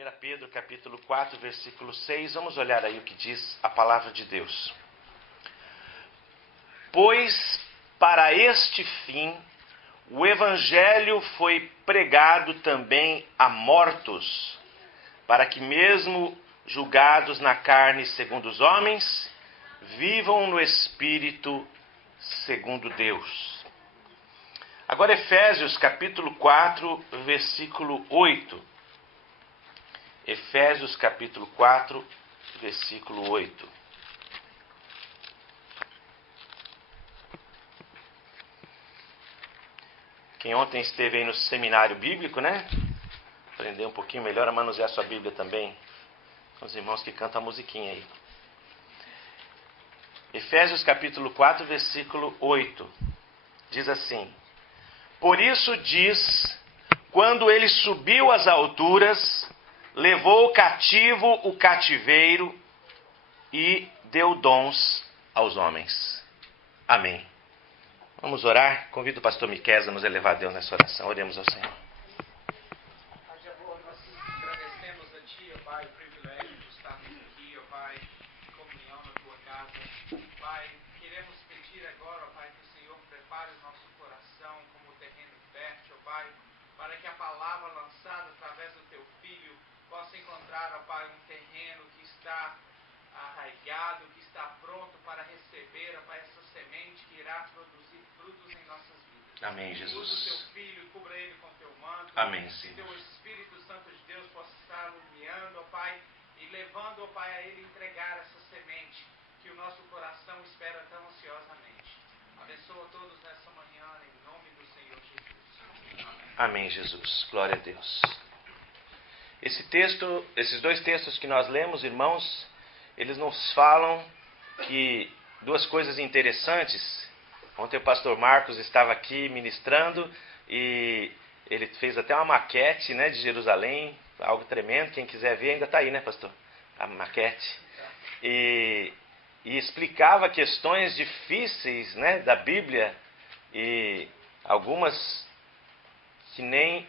1 Pedro capítulo 4, versículo 6, vamos olhar aí o que diz a palavra de Deus. Pois para este fim o evangelho foi pregado também a mortos, para que mesmo julgados na carne segundo os homens, vivam no espírito segundo Deus. Agora Efésios capítulo 4, versículo 8. Efésios capítulo 4, versículo 8. Quem ontem esteve aí no seminário bíblico, né? Aprendeu um pouquinho melhor a manusear sua Bíblia também. Com os irmãos que cantam a musiquinha aí. Efésios capítulo 4, versículo 8. Diz assim: Por isso diz, quando ele subiu às alturas, levou cativo o cativeiro e deu dons aos homens. Amém. Vamos orar. Convido o pastor Miqueias a nos elevar a Deus nessa oração. Oremos ao Senhor. Pai de amor, nós agradecemos a Ti, ó Pai, o privilégio de estarmos aqui, ó Pai, em comunhão na Tua casa. Pai, queremos pedir agora, ó Pai, que o Senhor prepare o nosso coração como terreno fértil, ó Pai, para que a palavra lançada através do Teu Filho possa encontrar, ó Pai, um terreno que está arraigado, que está pronto para receber, ó Pai, essa semente que irá produzir frutos em nossas vidas. Amém, Jesus. Usa o Teu Filho, cubra ele com Teu manto. Amém, Que Senhor. Teu Espírito Santo de Deus possa estar iluminando, ó Pai, e levando, ó Pai, a Ele entregar essa semente que o nosso coração espera tão ansiosamente. Abençoa todos nessa manhã, em nome do Senhor Jesus. Amém. Amém, Jesus. Glória a Deus. Esses dois textos que nós lemos, irmãos, eles nos falam que duas coisas interessantes. Ontem o pastor Marcos estava aqui ministrando e ele fez até uma maquete, né, de Jerusalém, algo tremendo. Quem quiser ver ainda está aí, né, pastor? A maquete. E explicava questões difíceis, né, da Bíblia, e algumas que nem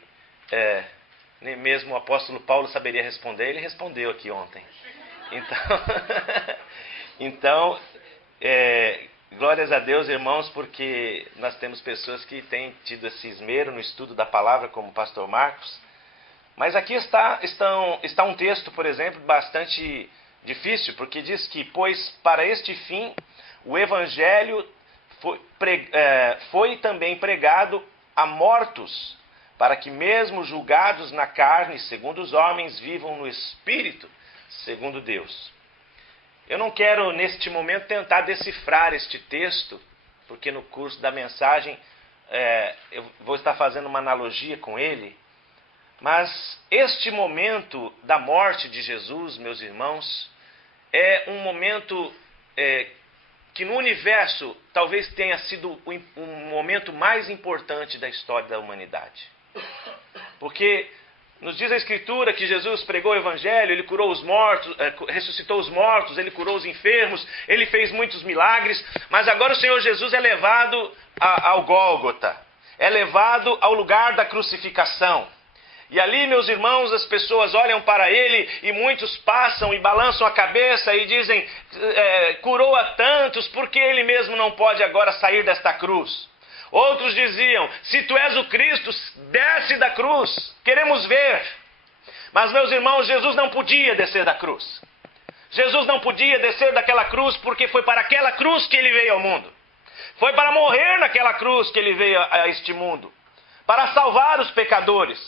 mesmo o apóstolo Paulo saberia responder. Ele respondeu aqui ontem. Então, glórias a Deus, irmãos, porque nós temos pessoas que têm tido esse esmero no estudo da palavra, como o pastor Marcos. Mas aqui está um texto, por exemplo, bastante difícil, porque diz que, pois para este fim o evangelho foi também pregado a mortos, para que mesmo julgados na carne, segundo os homens, vivam no espírito, segundo Deus. Eu não quero, neste momento, tentar decifrar este texto, porque no curso da mensagem eu vou estar fazendo uma analogia com ele. Mas este momento da morte de Jesus, meus irmãos, é um momento que no universo talvez tenha sido o momento mais importante da história da humanidade. Porque nos diz a Escritura que Jesus pregou o Evangelho, Ele curou os mortos, ressuscitou os mortos, Ele curou os enfermos, Ele fez muitos milagres, mas agora o Senhor Jesus é levado ao Gólgota, é levado ao lugar da crucificação. E ali, meus irmãos, as pessoas olham para Ele e muitos passam e balançam a cabeça e dizem, curou a tantos, por que Ele mesmo não pode agora sair desta cruz? Outros diziam, se tu és o Cristo, desce da cruz, queremos ver. Mas, meus irmãos, Jesus não podia descer da cruz. Jesus não podia descer daquela cruz porque foi para aquela cruz que Ele veio ao mundo. Foi para morrer naquela cruz que Ele veio a este mundo, para salvar os pecadores.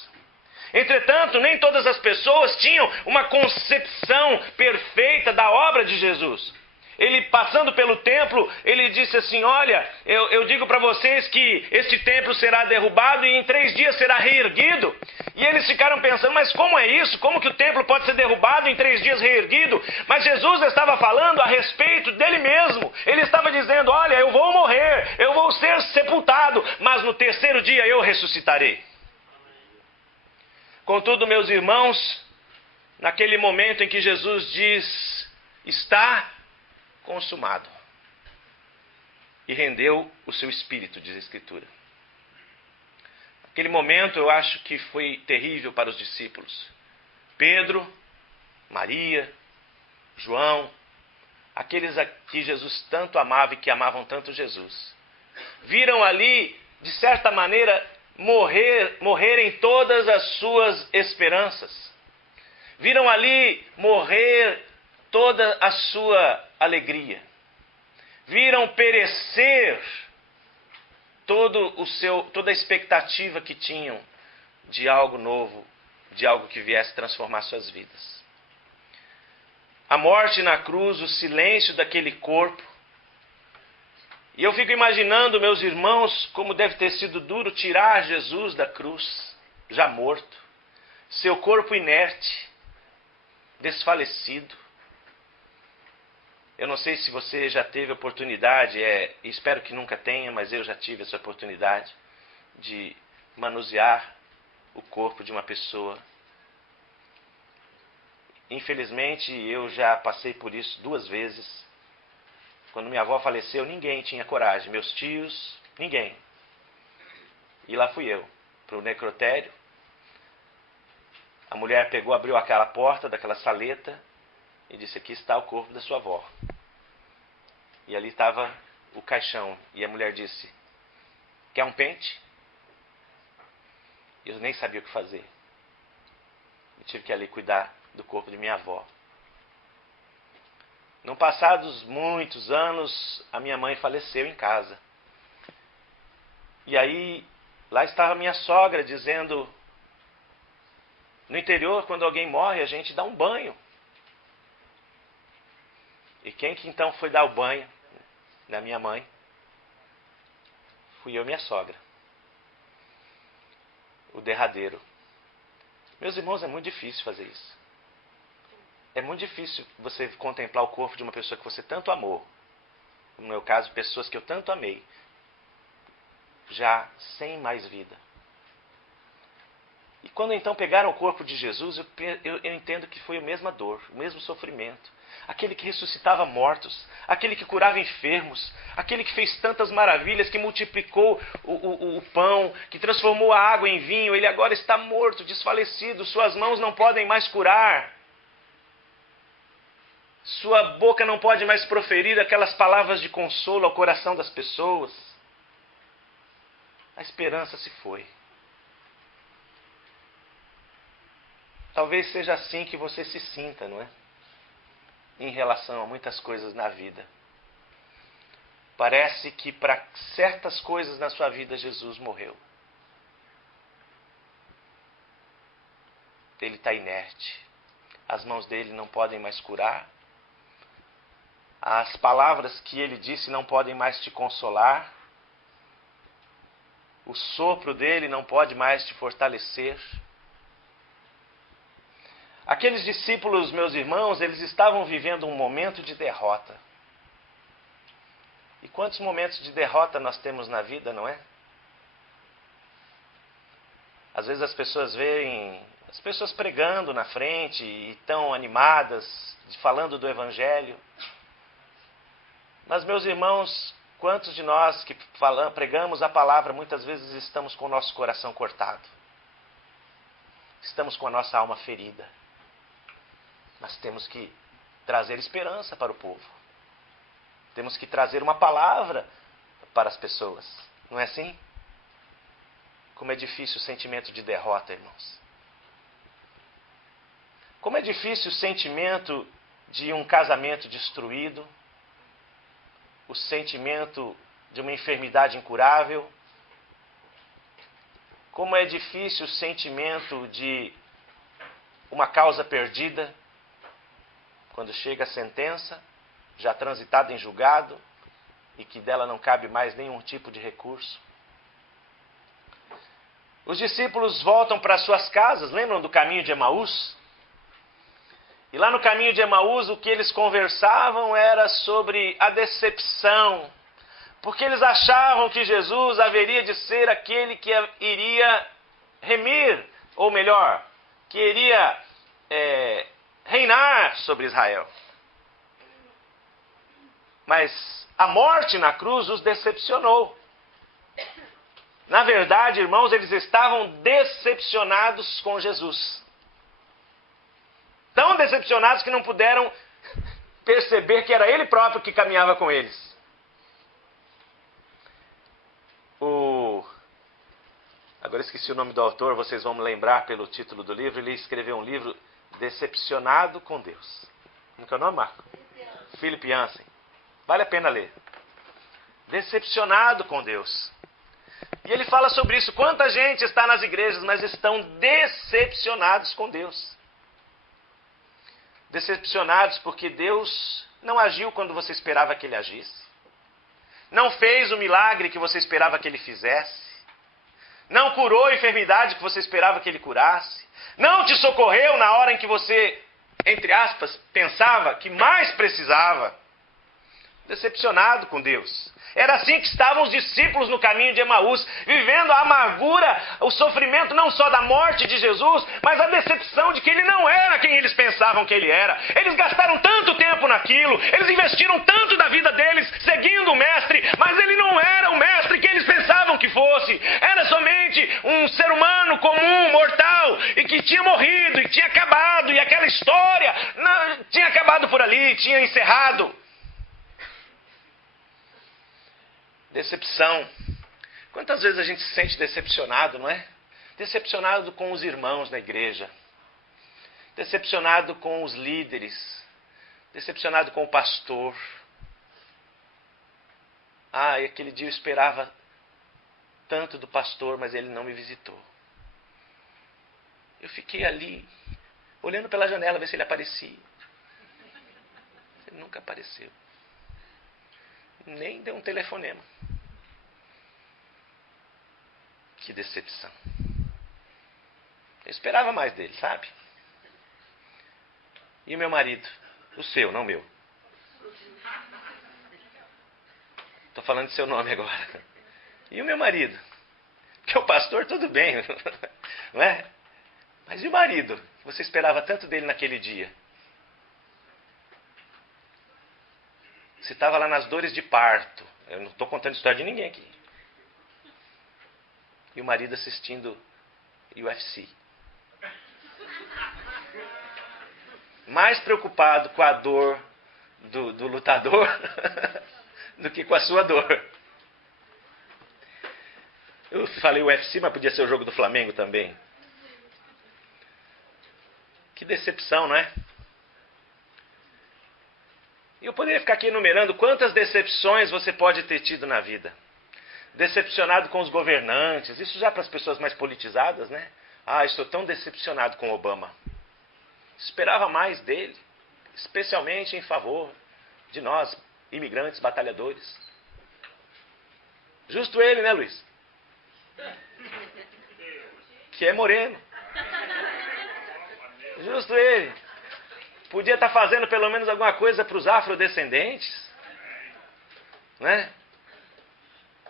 Entretanto, nem todas as pessoas tinham uma concepção perfeita da obra de Jesus. Ele, passando pelo templo, ele disse assim, olha, eu digo para vocês que este templo será derrubado e em 3 dias será reerguido. E eles ficaram pensando, mas como é isso? Como que o templo pode ser derrubado e em 3 dias reerguido? Mas Jesus estava falando a respeito dele mesmo. Ele estava dizendo, olha, eu vou morrer, eu vou ser sepultado, mas no 3º dia eu ressuscitarei. Contudo, meus irmãos, naquele momento em que Jesus diz, está consumado, e rendeu o seu espírito, diz a Escritura. Aquele momento eu acho que foi terrível para os discípulos, Pedro, Maria, João, aqueles a que Jesus tanto amava e que amavam tanto Jesus, viram ali, de certa maneira, morrerem todas as suas esperanças. Viram ali morrer toda a sua alegria. Viram perecer toda a expectativa que tinham de algo novo, de algo que viesse transformar suas vidas. A morte na cruz, o silêncio daquele corpo. E eu fico imaginando, meus irmãos, como deve ter sido duro tirar Jesus da cruz, já morto, seu corpo inerte, desfalecido. Eu não sei se você já teve oportunidade, espero que nunca tenha, mas eu já tive essa oportunidade de manusear o corpo de uma pessoa. Infelizmente, eu já passei por isso 2 vezes. Quando minha avó faleceu, ninguém tinha coragem. Meus tios, ninguém. E lá fui eu, para o necrotério. A mulher pegou, abriu aquela porta daquela saleta e disse: aqui está o corpo da sua avó. E ali estava o caixão. E a mulher disse: quer um pente? Eu nem sabia o que fazer. Eu tive que ir ali cuidar do corpo de minha avó. Não passados muitos anos, a minha mãe faleceu em casa. E aí, lá estava minha sogra dizendo: no interior, quando alguém morre, a gente dá um banho. E quem que então foi dar o banho na minha mãe? Fui eu e minha sogra. O derradeiro. Meus irmãos, é muito difícil fazer isso. É muito difícil você contemplar o corpo de uma pessoa que você tanto amou. No meu caso, pessoas que eu tanto amei, já sem mais vida. E quando então pegaram o corpo de Jesus, eu entendo que foi a mesma dor, o mesmo sofrimento. Aquele que ressuscitava mortos, aquele que curava enfermos, aquele que fez tantas maravilhas, que multiplicou o pão, que transformou a água em vinho, ele agora está morto, desfalecido, suas mãos não podem mais curar. Sua boca não pode mais proferir aquelas palavras de consolo ao coração das pessoas. A esperança se foi. Talvez seja assim que você se sinta, não é? Em relação a muitas coisas na vida. Parece que para certas coisas na sua vida Jesus morreu. Ele está inerte. As mãos dele não podem mais curar. As palavras que ele disse não podem mais te consolar. O sopro dele não pode mais te fortalecer. Aqueles discípulos, meus irmãos, eles estavam vivendo um momento de derrota. E quantos momentos de derrota nós temos na vida, não é? Às vezes as pessoas veem as pessoas pregando na frente e tão animadas, falando do Evangelho. Mas, meus irmãos, quantos de nós que pregamos a palavra, muitas vezes estamos com o nosso coração cortado? Estamos com a nossa alma ferida. Nós temos que trazer esperança para o povo. Temos que trazer uma palavra para as pessoas. Não é assim? Como é difícil o sentimento de derrota, irmãos. Como é difícil o sentimento de um casamento destruído. O sentimento de uma enfermidade incurável. Como é difícil o sentimento de uma causa perdida. Quando chega a sentença, já transitada em julgado, e que dela não cabe mais nenhum tipo de recurso. Os discípulos voltam para suas casas, lembram do caminho de Emaús? E lá no caminho de Emaús, o que eles conversavam era sobre a decepção, porque eles achavam que Jesus haveria de ser aquele que iria remir, ou melhor, que iria reinar sobre Israel. Mas a morte na cruz os decepcionou. Na verdade, irmãos, eles estavam decepcionados com Jesus. Tão decepcionados que não puderam perceber que era ele próprio que caminhava com eles. Agora esqueci o nome do autor, vocês vão me lembrar pelo título do livro. Ele escreveu um livro, Decepcionado com Deus. Como que é o nome, Marco? Philip Yancey. Vale a pena ler. Decepcionado com Deus. E ele fala sobre isso. Quanta gente está nas igrejas, mas estão decepcionados com Deus. Decepcionados porque Deus não agiu quando você esperava que Ele agisse. Não fez o milagre que você esperava que Ele fizesse. Não curou a enfermidade que você esperava que Ele curasse. Não te socorreu na hora em que você, entre aspas, pensava que mais precisava. Decepcionado com Deus. Era assim que estavam os discípulos no caminho de Emaús, vivendo a amargura, o sofrimento não só da morte de Jesus, mas a decepção de que Ele não era quem eles pensavam que Ele era. Eles gastaram tanto tempo naquilo, eles investiram tanto da vida deles seguindo o Mestre, mas Ele não era o Mestre que eles pensavam que fosse. Era somente um ser humano comum, mortal, e que tinha morrido, e tinha acabado, e aquela história tinha acabado por ali, tinha encerrado. Decepção. Quantas vezes a gente se sente decepcionado, não é? Decepcionado com os irmãos na igreja. Decepcionado com os líderes. Decepcionado com o pastor. E aquele dia eu esperava tanto do pastor, mas ele não me visitou. Eu fiquei ali, olhando pela janela, ver se ele aparecia. Ele nunca apareceu. Nem deu um telefonema. Que decepção. Eu esperava mais dele, sabe? E o meu marido? O seu, não o meu. Estou falando de seu nome agora. E o meu marido? Porque o pastor, tudo bem, não é? Mas e o marido? Você esperava tanto dele naquele dia. Você estava lá nas dores de parto. Eu não estou contando história de ninguém aqui. E o marido assistindo UFC. Mais preocupado com a dor do lutador do que com a sua dor. Eu falei UFC, mas podia ser o jogo do Flamengo também. Que decepção, não é? E eu poderia ficar aqui enumerando quantas decepções você pode ter tido na vida. Decepcionado com os governantes, isso já para as pessoas mais politizadas, né? Estou tão decepcionado com Obama. Esperava mais dele, especialmente em favor de nós, imigrantes, batalhadores. Justo ele, né, Luiz? Que é moreno. Justo ele. Podia estar fazendo pelo menos alguma coisa para os afrodescendentes, né?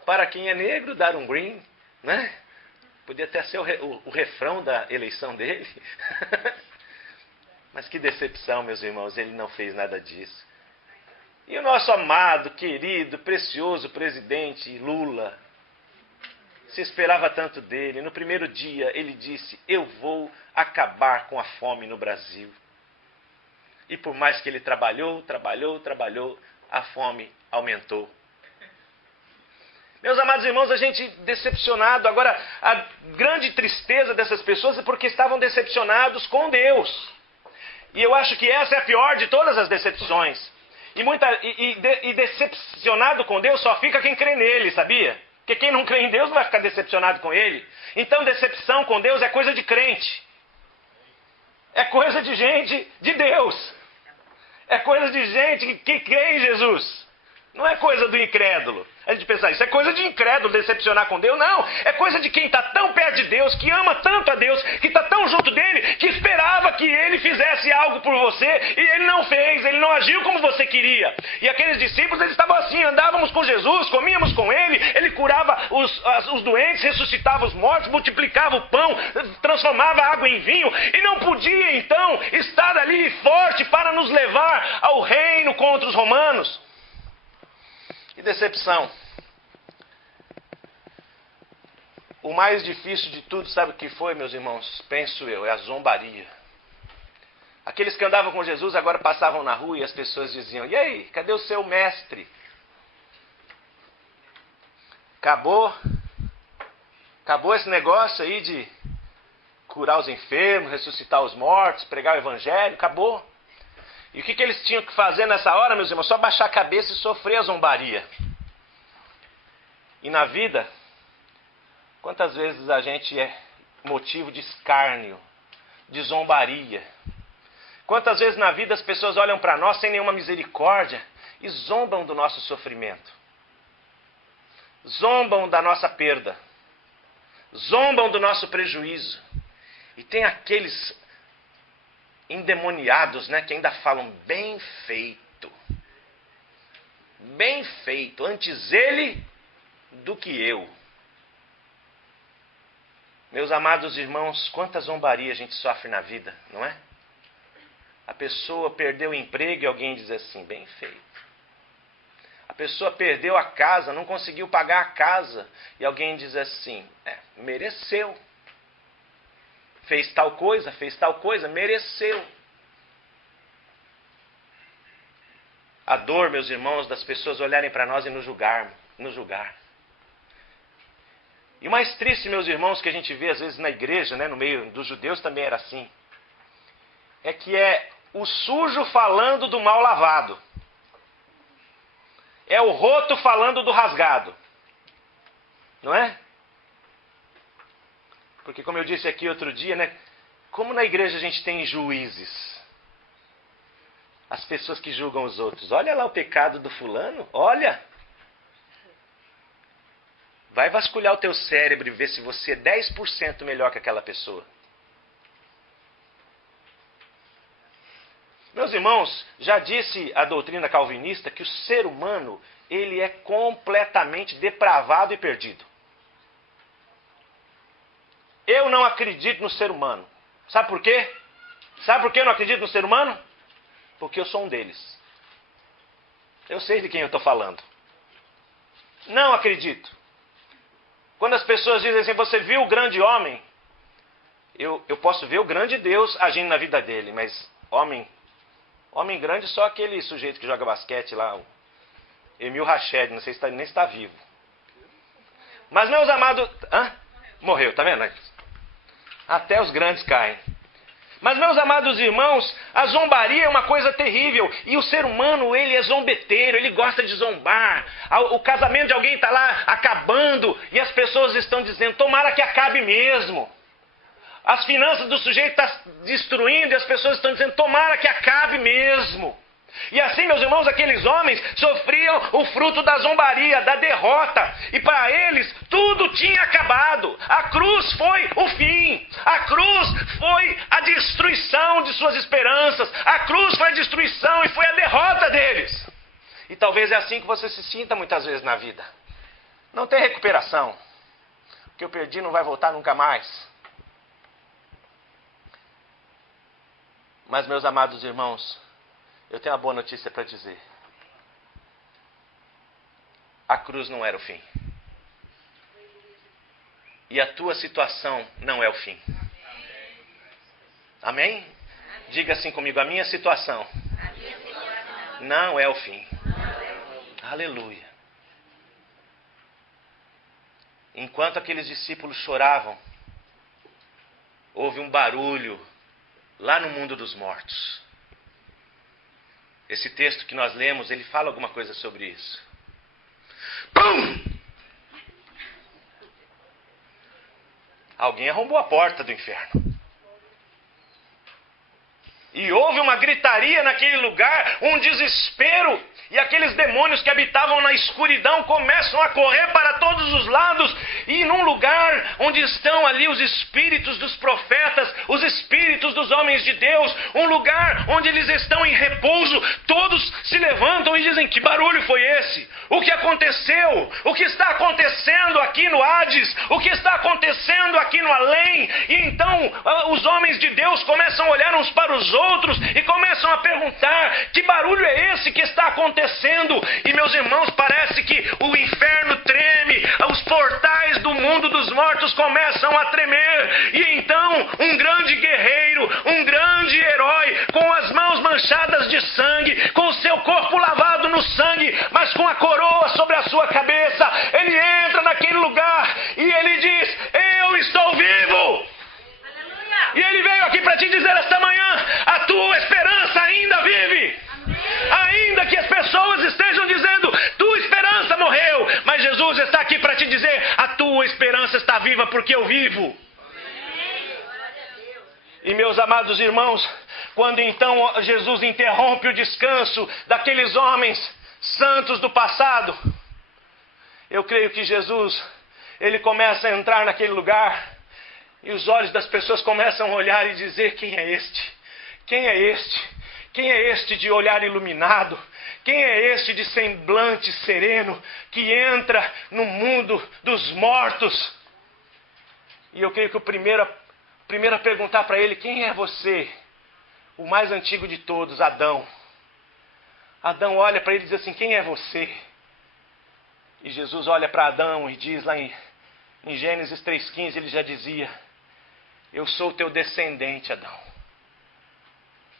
Para quem é negro, dar um green, né? Podia até ser o refrão da eleição dele. Mas que decepção, meus irmãos, ele não fez nada disso. E o nosso amado, querido, precioso presidente Lula, se esperava tanto dele. No primeiro dia ele disse: eu vou acabar com a fome no Brasil. E por mais que ele trabalhou, a fome aumentou. Meus amados irmãos, a gente decepcionado. Agora, a grande tristeza dessas pessoas é porque estavam decepcionados com Deus. E eu acho que essa é a pior de todas as decepções. E decepcionado com Deus só fica quem crê nele, sabia? Porque quem não crê em Deus não vai ficar decepcionado com ele. Então, decepção com Deus é coisa de crente. É coisa de gente de Deus. É coisa de gente que crê em Jesus. Não é coisa do incrédulo. A gente pensa, isso é coisa de incrédulo, decepcionar com Deus. Não, é coisa de quem está tão perto de Deus, que ama tanto a Deus, que está tão junto dele, que esperava que ele fizesse algo por você, e ele não fez, ele não agiu como você queria. E aqueles discípulos, eles estavam assim, andávamos com Jesus, comíamos com ele curava os doentes, ressuscitava os mortos, multiplicava o pão, transformava a água em vinho, e não podia então estar ali forte para nos levar ao reino contra os romanos. Que decepção. O mais difícil de tudo, sabe o que foi, meus irmãos? Penso eu, é a zombaria. Aqueles que andavam com Jesus agora passavam na rua e as pessoas diziam: e aí, cadê o seu mestre? Acabou esse negócio aí de curar os enfermos, ressuscitar os mortos, pregar o evangelho, acabou. E o que eles tinham que fazer nessa hora, meus irmãos? Só baixar a cabeça e sofrer a zombaria. E na vida, quantas vezes a gente é motivo de escárnio, de zombaria? Quantas vezes na vida as pessoas olham para nós sem nenhuma misericórdia e zombam do nosso sofrimento? Zombam da nossa perda. Zombam do nosso prejuízo. E tem aqueles endemoniados, né, que ainda falam: bem feito. Bem feito. Antes ele do que eu. Meus amados irmãos, quanta zombaria a gente sofre na vida, não é? A pessoa perdeu o emprego e alguém diz assim: bem feito. A pessoa perdeu a casa, não conseguiu pagar a casa e alguém diz assim: mereceu. Fez tal coisa, mereceu. A dor, meus irmãos, das pessoas olharem para nós e nos julgar. E o mais triste, meus irmãos, que a gente vê às vezes na igreja, né, no meio dos judeus também era assim, é que é o sujo falando do mal lavado. É o roto falando do rasgado. Não é? Porque como eu disse aqui outro dia, né, como na igreja a gente tem juízes. As pessoas que julgam os outros. Olha lá o pecado do fulano, olha. Vai vasculhar o teu cérebro e ver se você é 10% melhor que aquela pessoa. Meus irmãos, já disse a doutrina calvinista que o ser humano, ele é completamente depravado e perdido. Eu não acredito no ser humano. Sabe por quê? Sabe por que eu não acredito no ser humano? Porque eu sou um deles. Eu sei de quem eu estou falando. Não acredito. Quando as pessoas dizem assim: você viu o grande homem? Eu posso ver o grande Deus agindo na vida dele, mas homem grande só aquele sujeito que joga basquete lá, o Emil Rached, não sei se nem está vivo. Mas meus amados... Morreu, tá vendo? Até os grandes caem. Mas meus amados irmãos, a zombaria é uma coisa terrível. E o ser humano, ele é zombeteiro, ele gosta de zombar. O casamento de alguém está lá acabando e as pessoas estão dizendo: tomara que acabe mesmo. As finanças do sujeito estão destruindo e as pessoas estão dizendo: tomara que acabe mesmo. E assim, meus irmãos, aqueles homens sofriam o fruto da zombaria, da derrota. E para eles, tudo tinha acabado. A cruz foi o fim. A cruz foi a destruição de suas esperanças. A cruz foi a destruição e foi a derrota deles. E talvez é assim que você se sinta muitas vezes na vida. Não tem recuperação. O que eu perdi não vai voltar nunca mais. Mas, meus amados irmãos, eu tenho uma boa notícia para dizer. A cruz não era o fim. E a tua situação não é o fim. Amém? Diga assim comigo: a minha situação não é o fim. Aleluia. Enquanto aqueles discípulos choravam, houve um barulho lá no mundo dos mortos. Esse texto que nós lemos, ele fala alguma coisa sobre isso. Pum! Alguém arrombou a porta do inferno. E houve uma gritaria naquele lugar, um desespero. E aqueles demônios que habitavam na escuridão começam a correr para todos os lados. E num lugar onde estão ali os espíritos dos profetas, os espíritos dos homens de Deus, um lugar onde eles estão em repouso, todos se levantam e dizem: que barulho foi esse? O que aconteceu? O que está acontecendo aqui no Hades? O que está acontecendo aqui no além? E então os homens de Deus começam a olhar uns para os outros e começam a perguntar: que barulho é esse que está acontecendo? E meus irmãos, parece que o inferno treme, os portais do mundo dos mortos começam a tremer, e então um grande guerreiro, um grande herói, com manchadas de sangue, com o seu corpo lavado no sangue, mas com a coroa sobre a sua cabeça. Ele entra naquele lugar e ele diz: eu estou vivo. E ele veio aqui para te dizer esta manhã: a tua esperança ainda vive. Ainda que as pessoas estejam dizendo: tua esperança morreu, mas Jesus está aqui para te dizer: a tua esperança está viva porque eu vivo. E meus amados irmãos, quando então Jesus interrompe o descanso daqueles homens santos do passado, eu creio que Jesus, ele começa a entrar naquele lugar e os olhos das pessoas começam a olhar e dizer: quem é este? Quem é este? Quem é este de olhar iluminado? Quem é este de semblante sereno que entra no mundo dos mortos? E eu creio que o primeiro a perguntar para ele: quem é você? O mais antigo de todos, Adão. Adão olha para ele e diz assim: quem é você? E Jesus olha para Adão e diz lá em Gênesis 3,15, ele já dizia: eu sou o teu descendente, Adão.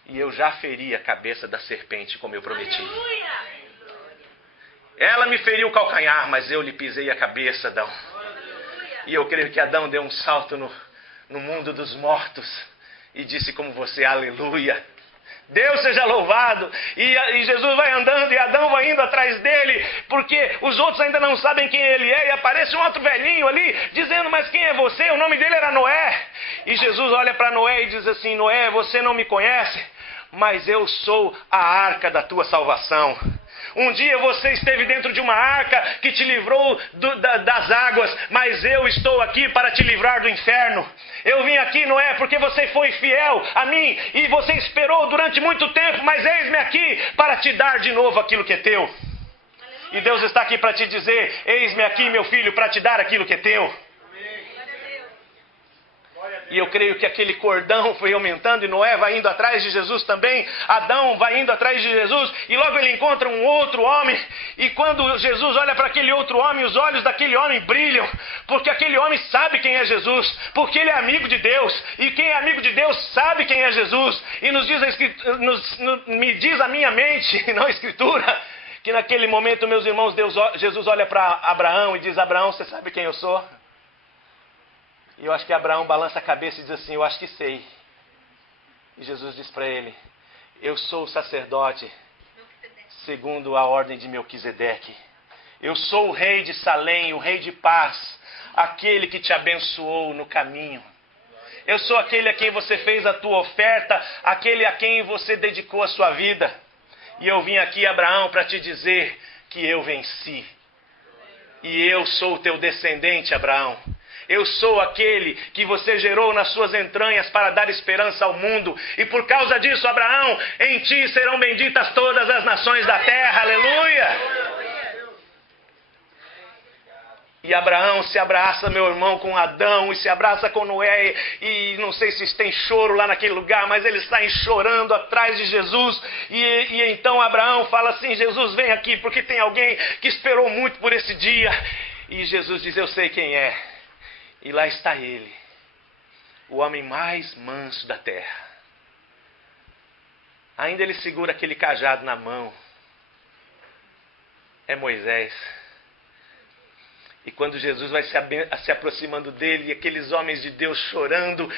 E eu já feri a cabeça da serpente, como eu prometi. Aleluia! Ela me feriu o calcanhar, mas eu lhe pisei a cabeça, Adão. E eu creio que Adão deu um salto no mundo dos mortos e disse como você: aleluia. Deus seja louvado. E Jesus vai andando e Adão vai indo atrás dele, porque os outros ainda não sabem quem ele é. E aparece um outro velhinho ali dizendo: mas quem é você? O nome dele era Noé. E Jesus olha para Noé e diz assim: Noé, você não me conhece, mas eu sou a arca da tua salvação. Um dia você esteve dentro de uma arca que te livrou das águas, mas eu estou aqui para te livrar do inferno. Eu vim aqui, Noé, porque você foi fiel a mim e você esperou durante muito tempo, mas eis-me aqui para te dar de novo aquilo que é teu. E Deus está aqui para te dizer: eis-me aqui, meu filho, para te dar aquilo que é teu. E eu creio que aquele cordão foi aumentando e Noé vai indo atrás de Jesus também. Adão vai indo atrás de Jesus e logo ele encontra um outro homem. E quando Jesus olha para aquele outro homem, os olhos daquele homem brilham. Porque aquele homem sabe quem é Jesus. Porque ele é amigo de Deus. E quem é amigo de Deus sabe quem é Jesus. E me diz a minha mente, não a Escritura, que naquele momento, meus irmãos, Jesus olha para Abraão e diz: Abraão, você sabe quem eu sou? E eu acho que Abraão balança a cabeça e diz assim: eu acho que sei. E Jesus diz para ele: eu sou o sacerdote segundo a ordem de Melquisedeque. Eu sou o rei de Salém, o rei de paz, aquele que te abençoou no caminho. Eu sou aquele a quem você fez a tua oferta, aquele a quem você dedicou a sua vida. E eu vim aqui, Abraão, para te dizer que eu venci. E eu sou o teu descendente, Abraão. Eu sou aquele que você gerou nas suas entranhas para dar esperança ao mundo. E por causa disso, Abraão, em ti serão benditas todas as nações da terra. Aleluia! E Abraão se abraça, meu irmão, com Adão e se abraça com Noé. E não sei se tem choro lá naquele lugar, mas eles saem chorando atrás de Jesus. E então Abraão fala assim: Jesus, vem aqui, porque tem alguém que esperou muito por esse dia. E Jesus diz: eu sei quem é. E lá está ele, o homem mais manso da terra. Ainda ele segura aquele cajado na mão. É Moisés. E quando Jesus vai se aproximando dele, e aqueles homens de Deus chorando,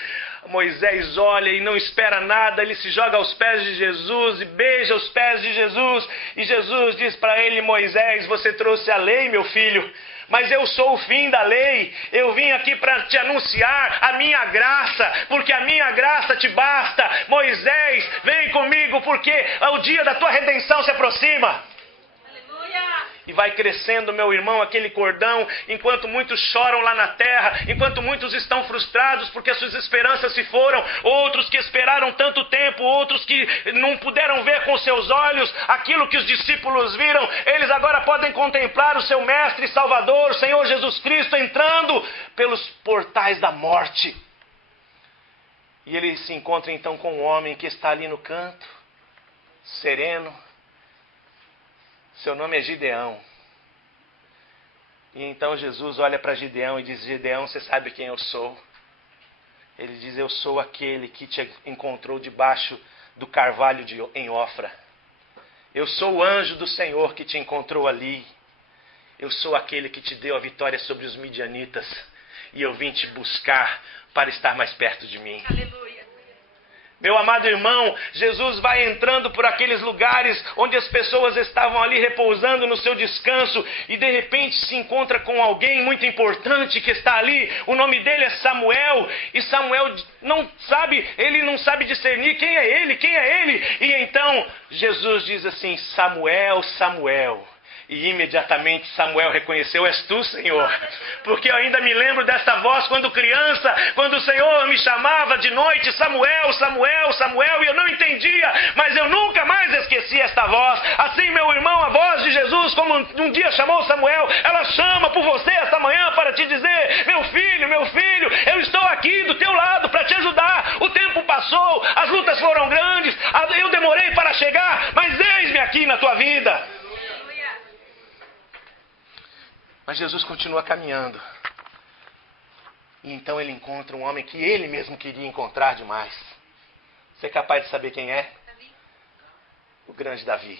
Moisés olha e não espera nada, ele se joga aos pés de Jesus e beija os pés de Jesus. E Jesus diz para ele: Moisés, você trouxe a lei, meu filho, mas eu sou o fim da lei. Eu vim aqui para te anunciar a minha graça, porque a minha graça te basta. Moisés, vem comigo, porque o dia da tua redenção se aproxima. E vai crescendo, meu irmão, aquele cordão, enquanto muitos choram lá na terra, enquanto muitos estão frustrados porque as suas esperanças se foram, outros que esperaram tanto tempo, outros que não puderam ver com seus olhos aquilo que os discípulos viram, eles agora podem contemplar o seu Mestre e Salvador, o Senhor Jesus Cristo, entrando pelos portais da morte. E ele se encontra então com um homem que está ali no canto, sereno. Seu nome é Gideão. E então Jesus olha para Gideão e diz: Gideão, você sabe quem eu sou? Ele diz: eu sou aquele que te encontrou debaixo do carvalho em Ofra. Eu sou o anjo do Senhor que te encontrou ali. Eu sou aquele que te deu a vitória sobre os midianitas. E eu vim te buscar para estar mais perto de mim. Aleluia. Meu amado irmão, Jesus vai entrando por aqueles lugares onde as pessoas estavam ali repousando no seu descanso e de repente se encontra com alguém muito importante que está ali. O nome dele é Samuel e Samuel ele não sabe discernir quem é ele. E então Jesus diz assim: Samuel, Samuel. E imediatamente Samuel reconheceu: és tu, Senhor. Porque eu ainda me lembro desta voz quando criança, quando o Senhor me chamava de noite: Samuel, Samuel, Samuel, e eu não entendia, mas eu nunca mais esqueci esta voz. Assim, meu irmão, a voz de Jesus, como um dia chamou Samuel, ela chama por você esta manhã para te dizer: meu filho, eu estou aqui do teu lado para te ajudar. O tempo passou, as lutas foram grandes, eu demorei para chegar, mas eis-me aqui na tua vida. Mas Jesus continua caminhando. E então ele encontra um homem que ele mesmo queria encontrar demais. Você é capaz de saber quem é? Davi. O grande Davi.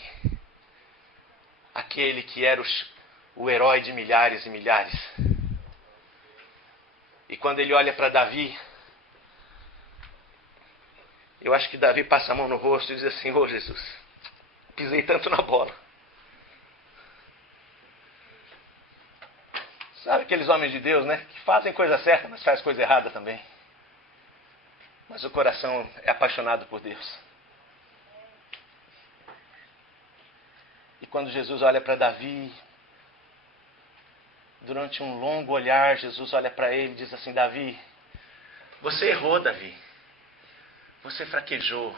Aquele que era o herói de milhares e milhares. E quando ele olha para Davi, eu acho que Davi passa a mão no rosto e diz assim: ô Jesus, pisei tanto na bola. Sabe aqueles homens de Deus, né? Que fazem coisa certa, mas fazem coisa errada também. Mas o coração é apaixonado por Deus. E quando Jesus olha para Davi, durante um longo olhar, Jesus olha para ele e diz assim: Davi, você errou, Davi. Você fraquejou.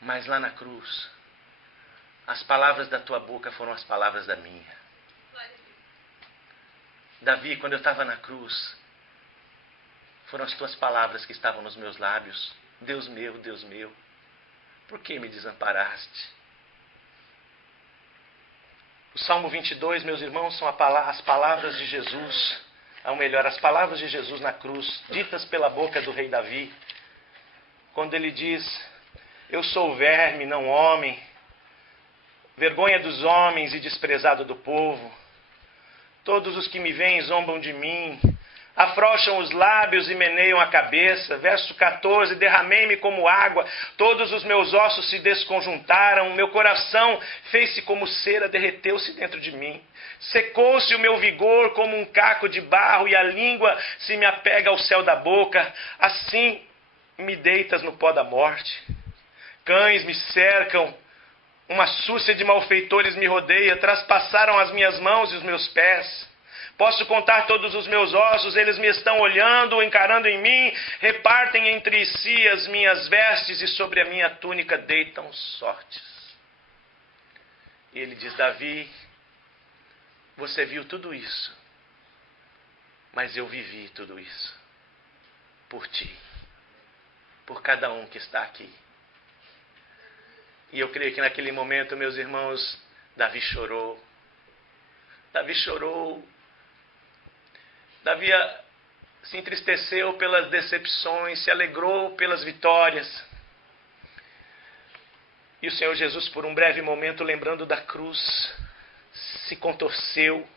Mas lá na cruz, as palavras da tua boca foram as palavras da minha. Davi, quando eu estava na cruz, foram as tuas palavras que estavam nos meus lábios. Deus meu, por que me desamparaste? O Salmo 22, meus irmãos, são as palavras de Jesus, ou melhor, as palavras de Jesus na cruz, ditas pela boca do rei Davi, quando ele diz: eu sou verme, não homem, vergonha dos homens e desprezado do povo. Todos os que me veem zombam de mim, afrouxam os lábios e meneiam a cabeça. Verso 14, derramei-me como água, todos os meus ossos se desconjuntaram, meu coração fez-se como cera, derreteu-se dentro de mim. Secou-se o meu vigor como um caco de barro, e a língua se me apega ao céu da boca. Assim me deitas no pó da morte. Cães me cercam, uma súcia de malfeitores me rodeia, traspassaram as minhas mãos e os meus pés. Posso contar todos os meus ossos, eles me estão olhando, encarando em mim, repartem entre si as minhas vestes e sobre a minha túnica deitam sortes. E ele diz: Davi, você viu tudo isso, mas eu vivi tudo isso por ti, por cada um que está aqui. E eu creio que naquele momento, meus irmãos, Davi chorou. Davi chorou. Davi se entristeceu pelas decepções, se alegrou pelas vitórias. E o Senhor Jesus, por um breve momento, lembrando da cruz, se contorceu.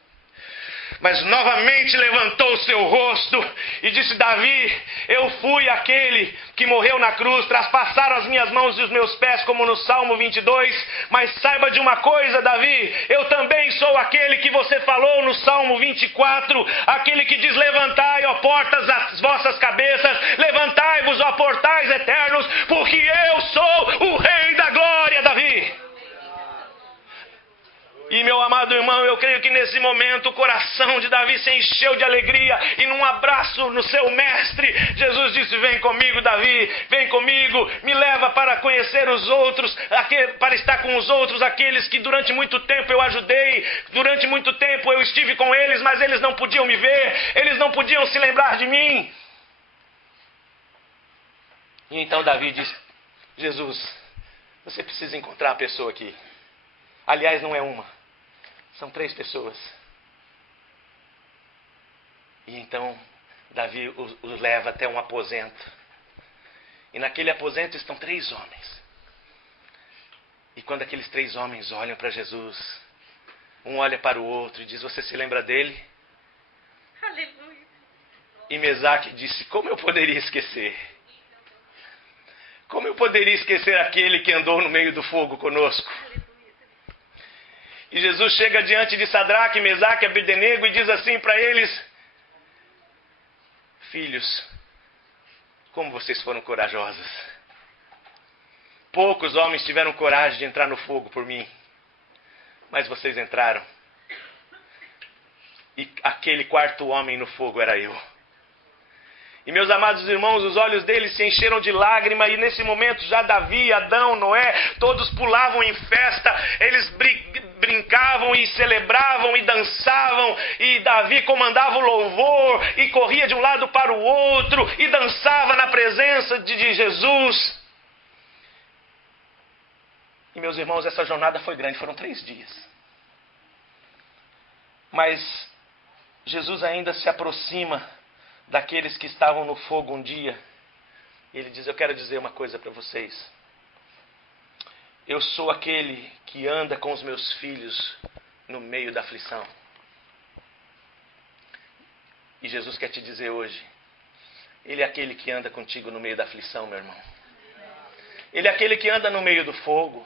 Mas novamente levantou o seu rosto e disse: Davi, eu fui aquele que morreu na cruz, traspassaram as minhas mãos e os meus pés, como no Salmo 22, mas saiba de uma coisa, Davi, eu também sou aquele que você falou no Salmo 24, aquele que diz: levantai, ó portas, as vossas cabeças, levantai-vos, ó portais eternos, porque eu sou o Rei da Glória, Davi. E meu amado irmão, eu creio que nesse momento o coração de Davi se encheu de alegria, e num abraço no seu mestre, Jesus disse: vem comigo, Davi, vem comigo, me leva para conhecer os outros, para estar com os outros, aqueles que durante muito tempo eu ajudei, durante muito tempo eu estive com eles, mas eles não podiam me ver, eles não podiam se lembrar de mim. E então Davi disse: Jesus, você precisa encontrar a pessoa aqui. Aliás, não é uma, são 3 pessoas. E então Davi os leva até um aposento. E naquele aposento estão 3 homens. E quando aqueles 3 homens olham para Jesus, um olha para o outro e diz: você se lembra dele? Aleluia. E Mesaque disse: como eu poderia esquecer? Como eu poderia esquecer aquele que andou no meio do fogo conosco? E Jesus chega diante de Sadraque, Mesaque e Abdenego e diz assim para eles: filhos, como vocês foram corajosos. Poucos homens tiveram coragem de entrar no fogo por mim, mas vocês entraram. E aquele 4º homem no fogo era eu. E meus amados irmãos, os olhos deles se encheram de lágrima, e nesse momento já Davi, Adão, Noé, todos pulavam em festa, eles brincavam e celebravam e dançavam, e Davi comandava o louvor e corria de um lado para o outro e dançava na presença de Jesus. E meus irmãos, essa jornada foi grande, foram 3 dias. Mas Jesus ainda se aproxima daqueles que estavam no fogo um dia. E ele diz: eu quero dizer uma coisa para vocês. Eu sou aquele que anda com os meus filhos no meio da aflição. E Jesus quer te dizer hoje: Ele é aquele que anda contigo no meio da aflição, meu irmão. Ele é aquele que anda no meio do fogo.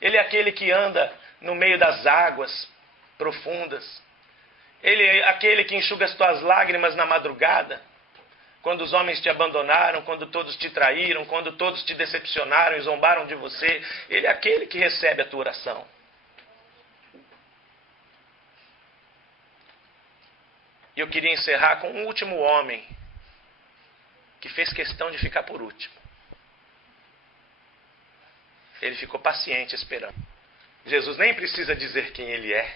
Ele é aquele que anda no meio das águas profundas. Ele é aquele que enxuga as tuas lágrimas na madrugada, quando os homens te abandonaram, quando todos te traíram, quando todos te decepcionaram e zombaram de você. Ele é aquele que recebe a tua oração. E eu queria encerrar com um último homem que fez questão de ficar por último. Ele ficou paciente esperando. Jesus nem precisa dizer quem ele é,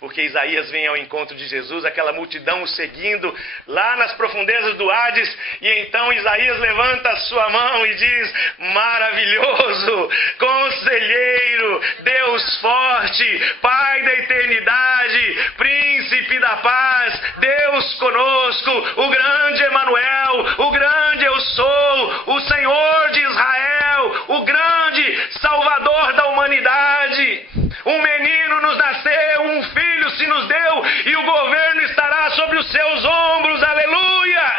porque Isaías vem ao encontro de Jesus, aquela multidão o seguindo lá nas profundezas do Hades, e então Isaías levanta a sua mão e diz: maravilhoso, conselheiro, Deus forte, Pai da eternidade, príncipe da paz, Deus conosco, o grande Emanuel, o grande eu sou, o Senhor de Israel, o grande Salvador da humanidade. Um menino nos nasceu, um filho se nos deu, e o governo estará sobre os seus ombros. Aleluia!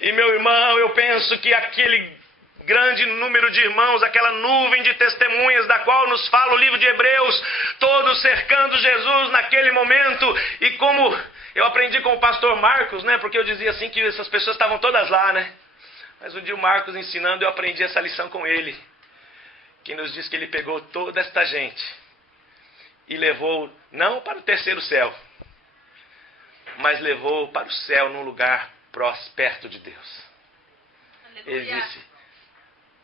E meu irmão, eu penso que aquele grande número de irmãos, aquela nuvem de testemunhas da qual nos fala o livro de Hebreus, todos cercando Jesus naquele momento. E como eu aprendi com o pastor Marcos, né? Porque eu dizia assim que essas pessoas estavam todas lá, né? Mas um dia o Marcos ensinando, eu aprendi essa lição com ele, que nos diz que ele pegou toda esta gente e levou não para o terceiro céu, mas levou para o céu num lugar perto de Deus. Aleluia. Ele disse: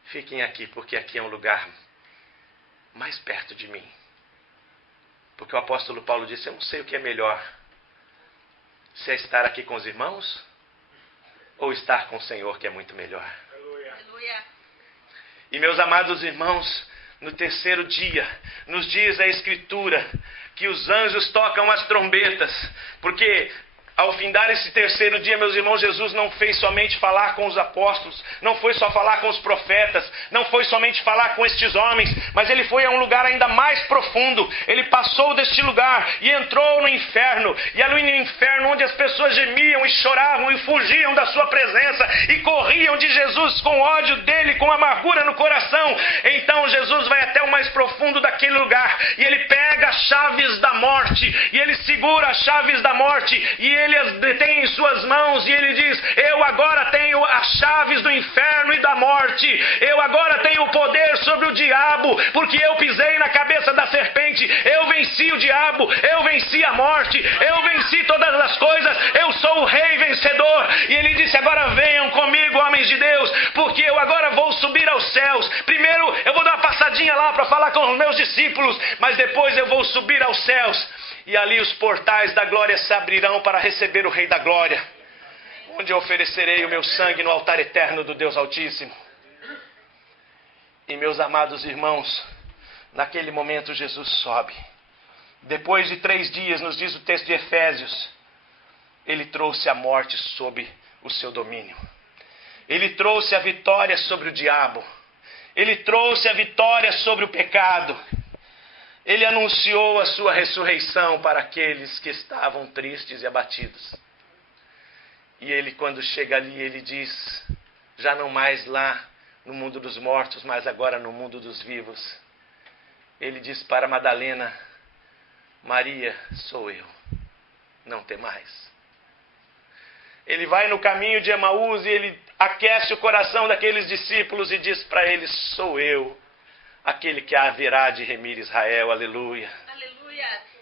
fiquem aqui, porque aqui é um lugar mais perto de mim. Porque o apóstolo Paulo disse: eu não sei o que é melhor, se é estar aqui com os irmãos ou estar com o Senhor, que é muito melhor. Aleluia. E meus amados irmãos, no terceiro dia, nos diz a Escritura que os anjos tocam as trombetas, porque ao findar esse terceiro dia, meus irmãos, Jesus não fez somente falar com os apóstolos, não foi só falar com os profetas, não foi somente falar com estes homens, mas ele foi a um lugar ainda mais profundo. Ele passou deste lugar e entrou no inferno, e ali no inferno onde as pessoas gemiam e choravam e fugiam da sua presença e corriam de Jesus com ódio dele, com amargura no coração. Então Jesus vai até o mais profundo daquele lugar e ele pega as chaves da morte, e ele segura as chaves da morte, e ele as detém em suas mãos, e ele diz: eu agora tenho as chaves do inferno e da morte, eu agora tenho o poder sobre o diabo, porque eu pisei na cabeça da serpente, eu venci o diabo, eu venci a morte, eu venci todas as coisas, eu sou o rei vencedor. E ele disse: agora venham comigo, homens de Deus, porque eu agora vou subir aos céus. Primeiro eu vou dar uma passadinha lá para falar com os meus discípulos, mas depois eu vou subir aos céus. E ali os portais da glória se abrirão para receber o Rei da Glória, onde eu oferecerei o meu sangue no altar eterno do Deus Altíssimo. E meus amados irmãos, naquele momento Jesus sobe. Depois de 3 dias, nos diz o texto de Efésios, ele trouxe a morte sob o seu domínio. Ele trouxe a vitória sobre o diabo. Ele trouxe a vitória sobre o pecado. Ele anunciou a sua ressurreição para aqueles que estavam tristes e abatidos. E ele, quando chega ali, ele diz, já não mais lá no mundo dos mortos, mas agora no mundo dos vivos. Ele diz para Madalena, Maria, sou eu, não temais. Ele vai no caminho de Emaús e ele aquece o coração daqueles discípulos e diz para eles, sou eu, aquele que haverá de remir Israel, aleluia. Aleluia.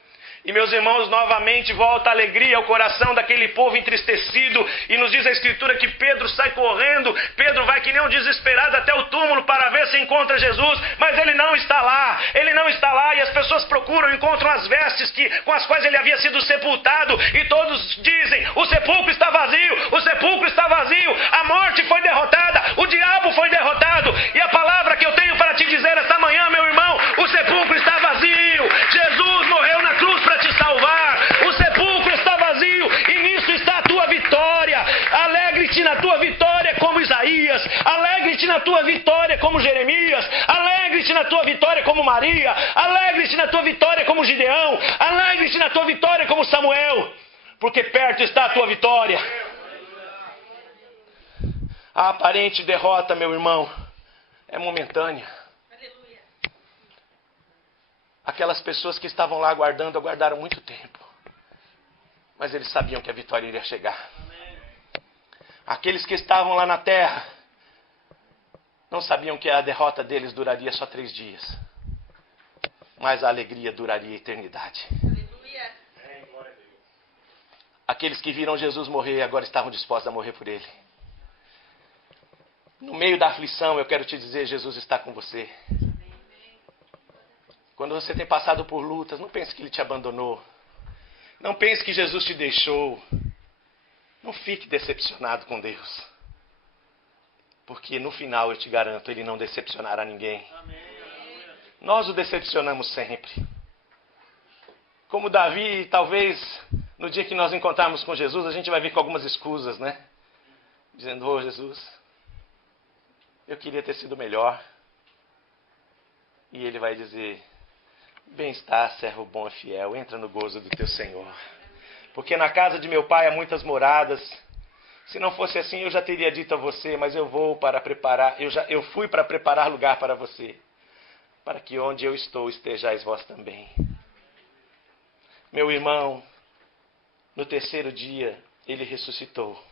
E meus irmãos, novamente volta a alegria ao coração daquele povo entristecido. E nos diz a Escritura que Pedro sai correndo. Pedro vai que nem um desesperado até o túmulo para ver se encontra Jesus. Mas ele não está lá. Ele não está lá. E as pessoas procuram, encontram as vestes com as quais ele havia sido sepultado. E todos dizem, o sepulcro está vazio. O sepulcro está vazio. A morte foi derrotada. O diabo foi derrotado. E a palavra que eu tenho para te dizer esta manhã, meu irmão, o sepulcro está vazio. Jesus morreu na cruz para te salvar. O sepulcro está vazio e nisso está a tua vitória. Alegre-te na tua vitória como Isaías. Alegre-te na tua vitória como Jeremias. Alegre-te na tua vitória como Maria. Alegre-te na tua vitória como Gideão. Alegre-te na tua vitória como Samuel. Porque perto está a tua vitória. A aparente derrota, meu irmão, é momentânea. Aquelas pessoas que estavam lá aguardando, aguardaram muito tempo. Mas eles sabiam que a vitória iria chegar. Aqueles que estavam lá na terra, não sabiam que a derrota deles duraria só 3 dias. Mas a alegria duraria a eternidade. Aqueles que viram Jesus morrer, agora estavam dispostos a morrer por ele. No meio da aflição, eu quero te dizer, Jesus está com você. Quando você tem passado por lutas, não pense que ele te abandonou. Não pense que Jesus te deixou. Não fique decepcionado com Deus. Porque no final, eu te garanto, ele não decepcionará ninguém. Nós o decepcionamos sempre. Como Davi, talvez no dia que nós encontrarmos com Jesus, a gente vai vir com algumas escusas, né? Dizendo, ô Jesus, eu queria ter sido melhor. E ele vai dizer, bem está, servo bom e fiel, entra no gozo do teu Senhor. Porque na casa de meu pai há muitas moradas. Se não fosse assim, eu já teria dito a você, mas eu vou para preparar, eu fui para preparar lugar para você, para que onde eu estou estejais vós também. Meu irmão, no 3º dia, ele ressuscitou.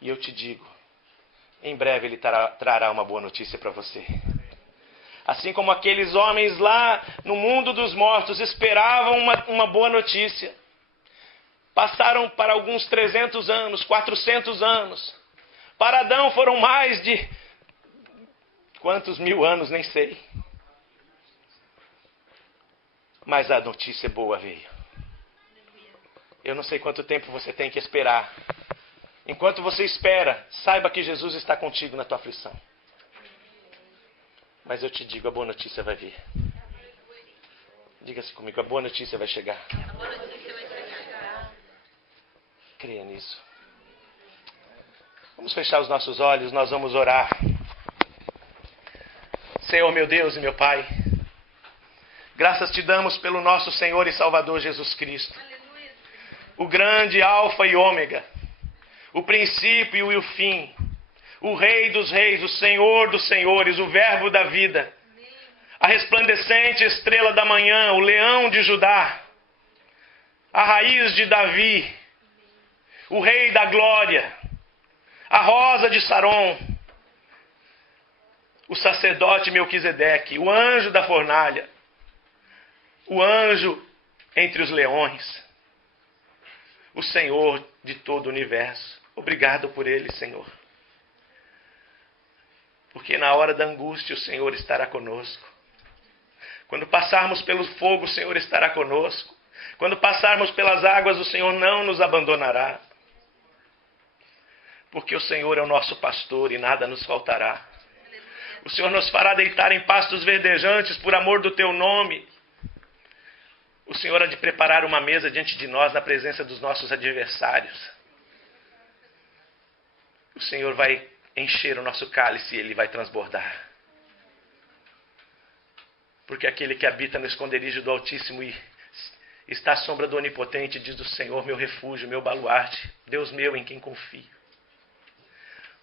E eu te digo, em breve ele trará uma boa notícia para você. Assim como aqueles homens lá no mundo dos mortos esperavam uma boa notícia. Passaram para alguns 300 anos, 400 anos. Para Adão foram mais de quantos 1000 anos, nem sei. Mas a notícia boa veio. Eu não sei quanto tempo você tem que esperar. Enquanto você espera, saiba que Jesus está contigo na tua aflição. Mas eu te digo, a boa notícia vai vir. Diga-se comigo, a boa notícia vai chegar. A boa notícia vai chegar. Creia nisso. Vamos fechar os nossos olhos, nós vamos orar. Senhor, meu Deus e meu Pai, graças te damos pelo nosso Senhor e Salvador Jesus Cristo. Aleluia. O grande Alfa e Ômega, o princípio e o fim, o Rei dos Reis, o Senhor dos Senhores, o Verbo da vida, a resplandecente estrela da manhã, o Leão de Judá, a raiz de Davi, o Rei da Glória, a rosa de Saron, o sacerdote Melquisedeque, o anjo da fornalha, o anjo entre os leões, o Senhor de todo o universo. Obrigado por ele, Senhor. Porque na hora da angústia o Senhor estará conosco. Quando passarmos pelo fogo, o Senhor estará conosco. Quando passarmos pelas águas, o Senhor não nos abandonará. Porque o Senhor é o nosso pastor e nada nos faltará. O Senhor nos fará deitar em pastos verdejantes por amor do teu nome. O Senhor há de preparar uma mesa diante de nós na presença dos nossos adversários. o Senhor vai encher o nosso cálice e ele vai transbordar. Porque aquele que habita no esconderijo do Altíssimo e está à sombra do Onipotente, diz o Senhor, meu refúgio, meu baluarte, Deus meu em quem confio.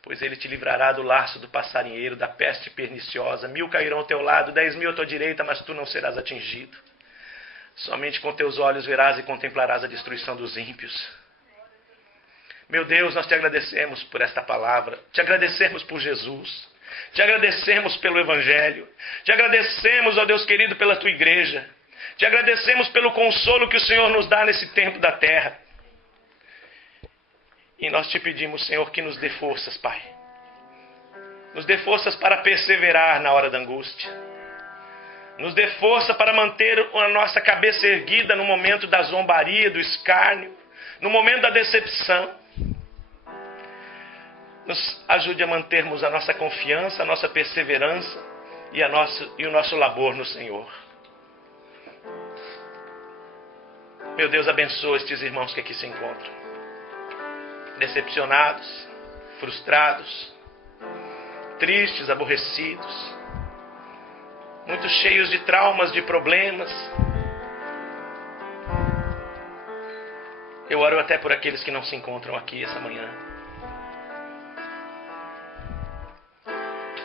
Pois ele te livrará do laço do passarinheiro, da peste perniciosa. 1000 cairão ao teu lado, 10.000 à tua direita, mas tu não serás atingido. Somente com teus olhos verás e contemplarás a destruição dos ímpios. Meu Deus, nós te agradecemos por esta palavra, te agradecemos por Jesus, te agradecemos pelo Evangelho, te agradecemos, ó Deus querido, pela tua igreja, te agradecemos pelo consolo que o Senhor nos dá nesse tempo da terra. E nós te pedimos, Senhor, que nos dê forças, Pai. Nos dê forças para perseverar na hora da angústia. Nos dê força para manter a nossa cabeça erguida no momento da zombaria, do escárnio, no momento da decepção. Nos ajude a mantermos a nossa confiança, a nossa perseverança e o nosso labor no Senhor. Meu Deus, abençoa estes irmãos que aqui se encontram. Decepcionados, frustrados, tristes, aborrecidos, muito cheios de traumas, de problemas. Eu oro até por aqueles que não se encontram aqui essa manhã.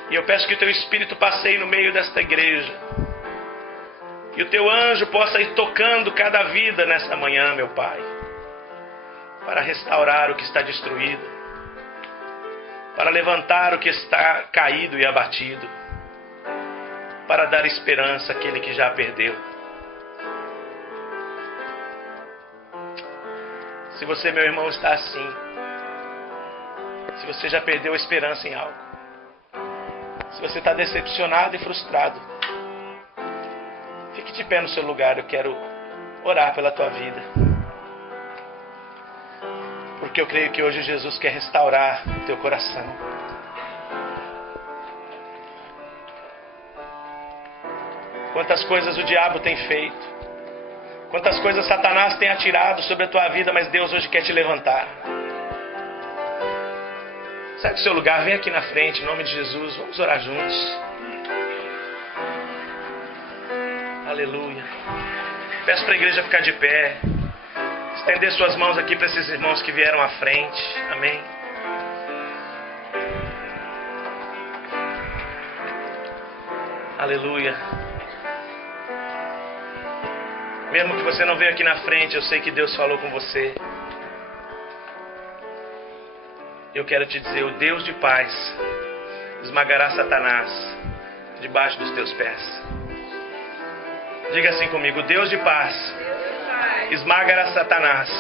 E eu peço que o teu Espírito passeie no meio desta igreja. E o teu anjo possa ir tocando cada vida nessa manhã, meu Pai. Para restaurar o que está destruído. Para levantar o que está caído e abatido. Para dar esperança àquele que já perdeu. Se você, meu irmão, está assim. Se você já perdeu a esperança em algo. Se você está decepcionado e frustrado, fique de pé no seu lugar. Eu quero orar pela tua vida. Porque eu creio que hoje Jesus quer restaurar o teu coração. Quantas coisas o diabo tem feito. Quantas coisas Satanás tem atirado sobre a tua vida, mas Deus hoje quer te levantar. Sai do seu lugar, vem aqui na frente, em nome de Jesus. Vamos orar juntos. Aleluia. Peço para a igreja ficar de pé. Estender suas mãos aqui para esses irmãos que vieram à frente. Amém. Aleluia. Mesmo que você não veio aqui na frente, eu sei que Deus falou com você. Eu quero te dizer, o Deus de paz esmagará Satanás debaixo dos teus pés. Diga assim comigo, o Deus de paz esmagará Satanás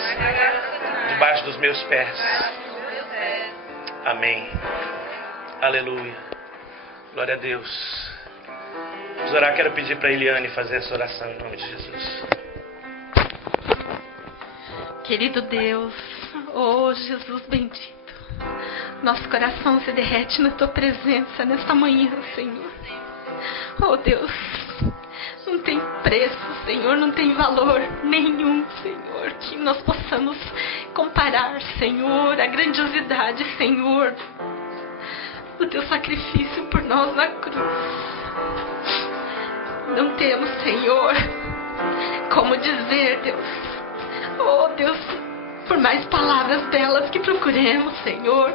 debaixo dos meus pés. Amém. Aleluia. Glória a Deus. Vamos orar, quero pedir para a Eliane fazer essa oração em nome de Jesus. Querido Deus, oh Jesus bendito, nosso coração se derrete na Tua presença nesta manhã, Senhor. Oh Deus, não tem preço, Senhor, não tem valor nenhum, Senhor, que nós possamos comparar, Senhor, a grandiosidade, Senhor, do Teu sacrifício por nós na cruz. Não temos, Senhor, como dizer, Deus, oh Deus, por mais palavras belas que procuremos, Senhor,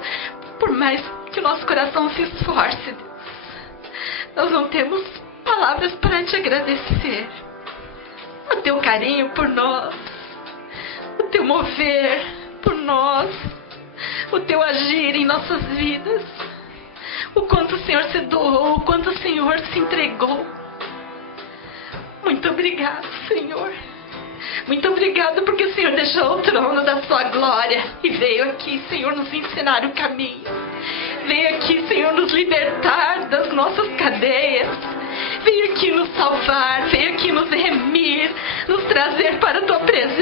por mais que o nosso coração se esforce, Deus, nós não temos palavras para te agradecer. O Teu carinho por nós, o Teu mover por nós, o Teu agir em nossas vidas, o quanto o Senhor se doou, o quanto o Senhor se entregou. Muito obrigado, Senhor. Muito obrigado porque o Senhor deixou o trono da Sua glória e veio aqui, Senhor, nos ensinar o caminho. Veio aqui, Senhor, nos libertar das nossas cadeias. Veio aqui nos salvar, veio aqui nos remir, nos trazer para a Tua presença.